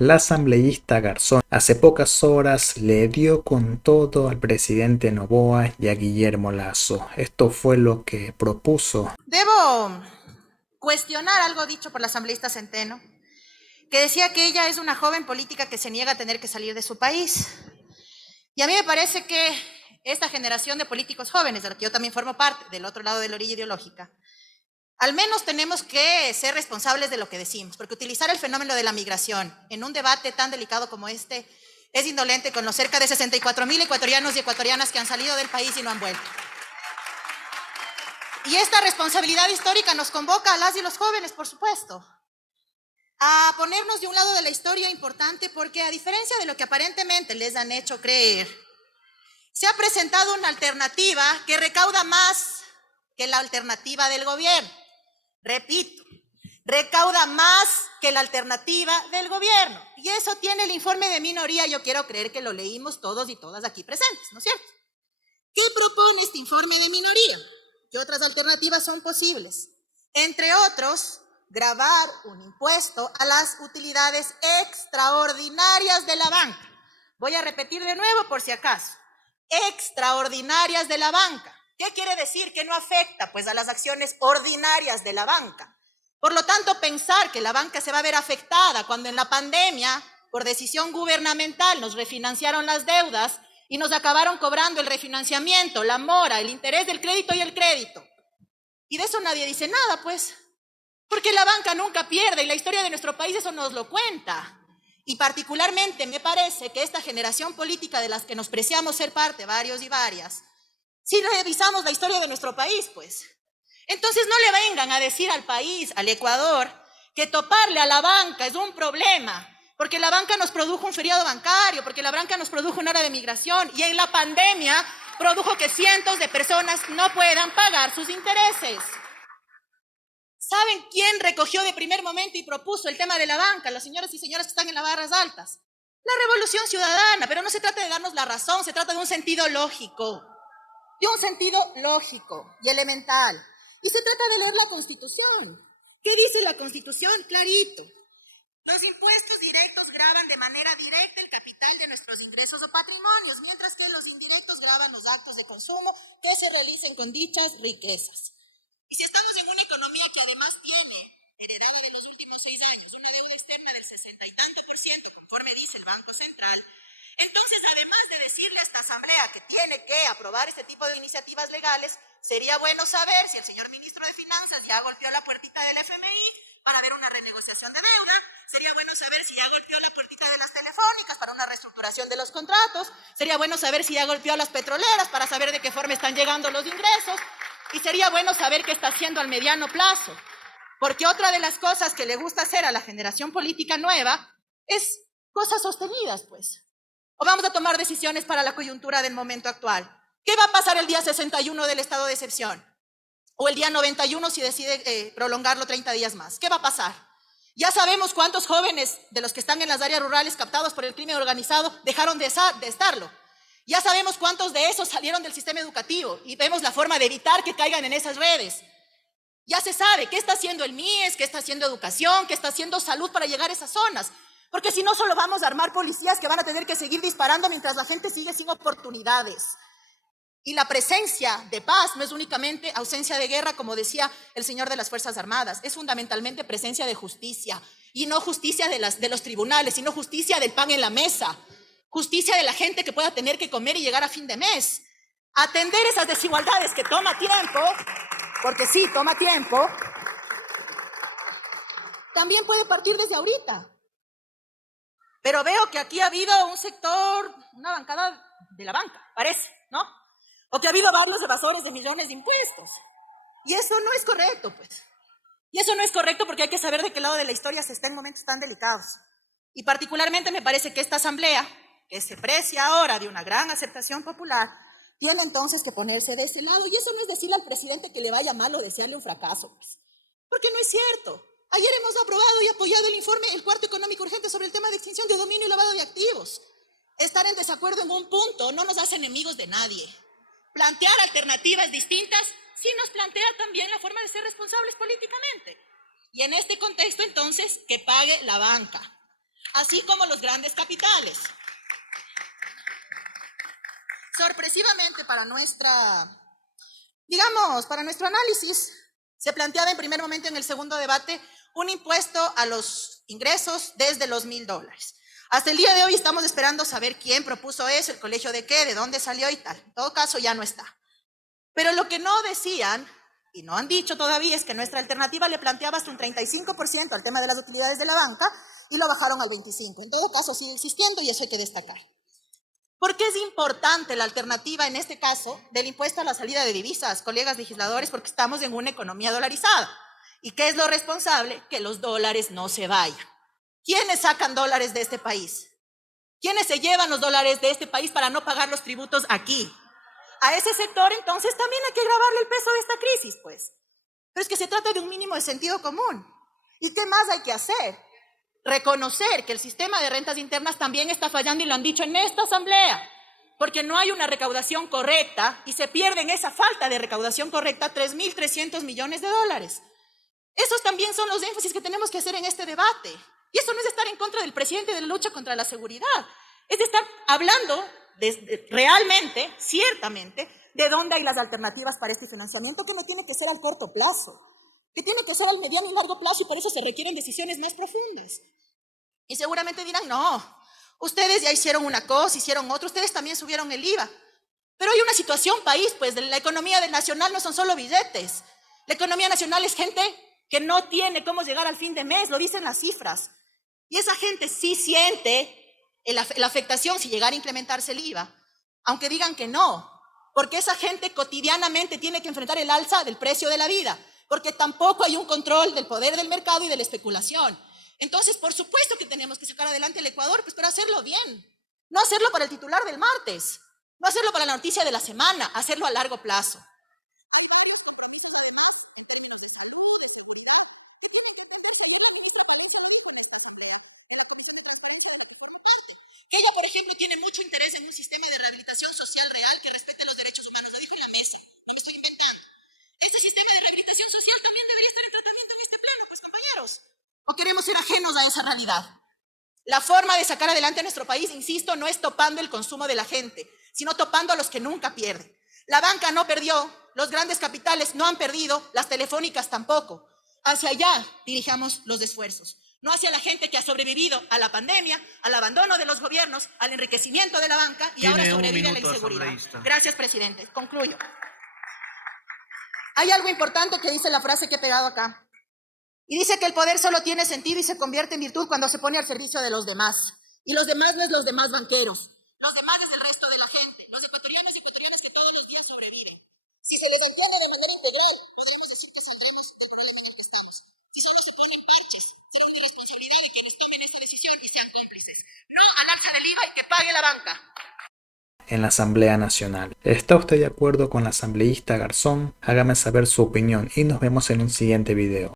La asambleísta Garzón hace pocas horas le dio con todo al presidente Noboa y a Guillermo Lasso. Esto fue lo que propuso. Debo cuestionar algo dicho por la asambleísta Centeno, que decía que ella es una joven política que se niega a tener que salir de su país. Y a mí me parece que esta generación de políticos jóvenes, de la que yo también formo parte, del otro lado de la orilla ideológica, al menos tenemos que ser responsables de lo que decimos, porque utilizar el fenómeno de la migración en un debate tan delicado como este es indolente con los cerca de 64,000 ecuatorianos y ecuatorianas que han salido del país y no han vuelto. Y esta responsabilidad histórica nos convoca a las y los jóvenes, por supuesto, a ponernos de un lado de la historia importante, porque a diferencia de lo que aparentemente les han hecho creer, se ha presentado una alternativa que recauda más que la alternativa del gobierno. Repito, recauda más que la alternativa del gobierno. Y eso tiene el informe de minoría, yo quiero creer que lo leímos todos y todas aquí presentes, ¿no es cierto? ¿Qué propone este informe de minoría? ¿Qué otras alternativas son posibles? Entre otros, gravar un impuesto a las utilidades extraordinarias de la banca. Voy a repetir de nuevo por si acaso. Extraordinarias de la banca. ¿Qué quiere decir? Que no afecta pues a las acciones ordinarias de la banca. Por lo tanto, pensar que la banca se va a ver afectada cuando en la pandemia, por decisión gubernamental, nos refinanciaron las deudas y nos acabaron cobrando el refinanciamiento, la mora, el interés del crédito y el crédito. Y de eso nadie dice nada, pues, porque la banca nunca pierde y la historia de nuestro país eso nos lo cuenta. Y particularmente me parece que esta generación política de las que nos preciamos ser parte, varios y varias, si revisamos la historia de nuestro país, pues, entonces no le vengan a decir al país, al Ecuador, que toparle a la banca es un problema, porque la banca nos produjo un feriado bancario, porque la banca nos produjo una hora de migración y en la pandemia produjo que cientos de personas no puedan pagar sus intereses. ¿Saben quién recogió de primer momento y propuso el tema de la banca? Las señoras y señores que están en las barras altas. La Revolución Ciudadana, pero no se trata de darnos la razón, se trata de un sentido lógico y elemental. Y se trata de leer la Constitución. ¿Qué dice la Constitución? Clarito. Los impuestos directos gravan de manera directa el capital de nuestros ingresos o patrimonios, mientras que los indirectos gravan los actos de consumo que se realicen con dichas riquezas. Y si estamos en una economía que además tiene, heredada de los últimos 6 años, una deuda externa del 60 y tanto por ciento, conforme dice el Banco Central, entonces, además de decirle a esta asamblea que tiene que aprobar este tipo de iniciativas legales, sería bueno saber si el señor ministro de Finanzas ya golpeó la puertita del FMI para ver una renegociación de deuda, sería bueno saber si ya golpeó la puertita de las telefónicas para una reestructuración de los contratos, sería bueno saber si ya golpeó a las petroleras para saber de qué forma están llegando los ingresos, y sería bueno saber qué está haciendo al mediano plazo, porque otra de las cosas que le gusta hacer a la generación política nueva es cosas sostenidas, pues. ¿O vamos a tomar decisiones para la coyuntura del momento actual? ¿Qué va a pasar el día 61 del estado de excepción? ¿O el día 91 si decide prolongarlo 30 días más? ¿Qué va a pasar? Ya sabemos cuántos jóvenes de los que están en las áreas rurales captados por el crimen organizado dejaron de estarlo. Ya sabemos cuántos de esos salieron del sistema educativo y vemos la forma de evitar que caigan en esas redes. Ya se sabe qué está haciendo el MIES, qué está haciendo educación, qué está haciendo salud para llegar a esas zonas. Porque si no, solo vamos a armar policías que van a tener que seguir disparando mientras la gente sigue sin oportunidades. Y la presencia de paz no es únicamente ausencia de guerra, como decía el señor de las Fuerzas Armadas, es fundamentalmente presencia de justicia. Y no justicia de los tribunales, sino justicia del pan en la mesa. Justicia de la gente que pueda tener que comer y llegar a fin de mes. Atender esas desigualdades que toma tiempo, porque sí, toma tiempo, también puede partir desde ahorita. Pero veo que aquí ha habido un sector, una bancada de la banca, parece, ¿no? O que ha habido varios evasores de millones de impuestos. Y eso no es correcto, pues. Y eso no es correcto porque hay que saber de qué lado de la historia se está en momentos tan delicados. Y particularmente me parece que esta asamblea, que se precia ahora de una gran aceptación popular, tiene entonces que ponerse de ese lado. Y eso no es decirle al presidente que le vaya mal o desearle un fracaso, pues. Porque no es cierto. Ayer hemos aprobado y apoyado el informe, el cuarto económico urgente sobre el tema de extinción de dominio y lavado de activos. Estar en desacuerdo en un punto no nos hace enemigos de nadie. Plantear alternativas distintas sí nos plantea también la forma de ser responsables políticamente. Y en este contexto, entonces, que pague la banca. así como los grandes capitales. Sorpresivamente para nuestro análisis, se planteaba en primer momento en el segundo debate un impuesto a los ingresos desde los $1,000. Hasta el día de hoy estamos esperando saber quién propuso eso, el colegio de qué, de dónde salió y tal. En todo caso, ya no está. Pero lo que no decían, y no han dicho todavía, es que nuestra alternativa le planteaba hasta un 35% al tema de las utilidades de la banca y lo bajaron al 25%. En todo caso, sigue existiendo y eso hay que destacar. ¿Por qué es importante la alternativa, en este caso, del impuesto a la salida de divisas, colegas legisladores? Porque estamos en una economía dolarizada. ¿Y qué es lo responsable? Que los dólares no se vayan. ¿Quiénes sacan dólares de este país? ¿Quiénes se llevan los dólares de este país para no pagar los tributos aquí? A ese sector, entonces, también hay que grabarle el peso de esta crisis, pues. Pero es que se trata de un mínimo de sentido común. ¿Y qué más hay que hacer? Reconocer que el sistema de rentas internas también está fallando y lo han dicho en esta asamblea, porque no hay una recaudación correcta y se pierde en esa falta de recaudación correcta 3.300 millones de dólares. Esos también son los énfasis que tenemos que hacer en este debate. Y eso no es estar en contra del presidente de la lucha contra la seguridad, es de estar hablando realmente, ciertamente, de dónde hay las alternativas para este financiamiento, que no tiene que ser al corto plazo, que tiene que ser al mediano y largo plazo, y por eso se requieren decisiones más profundas. Y seguramente dirán, no, ustedes ya hicieron una cosa, hicieron otra, ustedes también subieron el IVA. Pero hay una situación país, pues la economía nacional no son solo billetes. La economía nacional es gente que no tiene cómo llegar al fin de mes, lo dicen las cifras. Y esa gente sí siente la afectación si llegara a incrementarse el IVA, aunque digan que no, porque esa gente cotidianamente tiene que enfrentar el alza del precio de la vida, porque tampoco hay un control del poder del mercado y de la especulación. Entonces, por supuesto que tenemos que sacar adelante el Ecuador, pues, pero hacerlo bien, no hacerlo para el titular del martes, no hacerlo para la noticia de la semana, hacerlo a largo plazo. Que ella, por ejemplo, tiene mucho interés en un sistema de rehabilitación social real que respete los derechos humanos, lo dijo en la mesa, no me estoy inventando. Este sistema de rehabilitación social también debería estar en tratamiento en este plano, pues, compañeros. ¿O queremos ser ajenos a esa realidad? La forma de sacar adelante a nuestro país, insisto, no es topando el consumo de la gente, sino topando a los que nunca pierden. La banca no perdió, los grandes capitales no han perdido, las telefónicas tampoco. Hacia allá dirijamos los esfuerzos, no hacia la gente que ha sobrevivido a la pandemia, al abandono de los gobiernos, al enriquecimiento de la banca y ahora sobrevive a la inseguridad. Gracias, presidente. Concluyo. Hay algo importante que dice la frase que he pegado acá. Y dice que el poder solo tiene sentido y se convierte en virtud cuando se pone al servicio de los demás. Y los demás no es los demás banqueros. Los demás es el resto de la gente, los ecuatorianos y ecuatorianas que todos los días sobreviven. Si se les entiende de manera integral, que pague la banca. En la Asamblea Nacional. ¿Está usted de acuerdo con la asambleísta Garzón? Hágame saber su opinión y nos vemos en un siguiente video.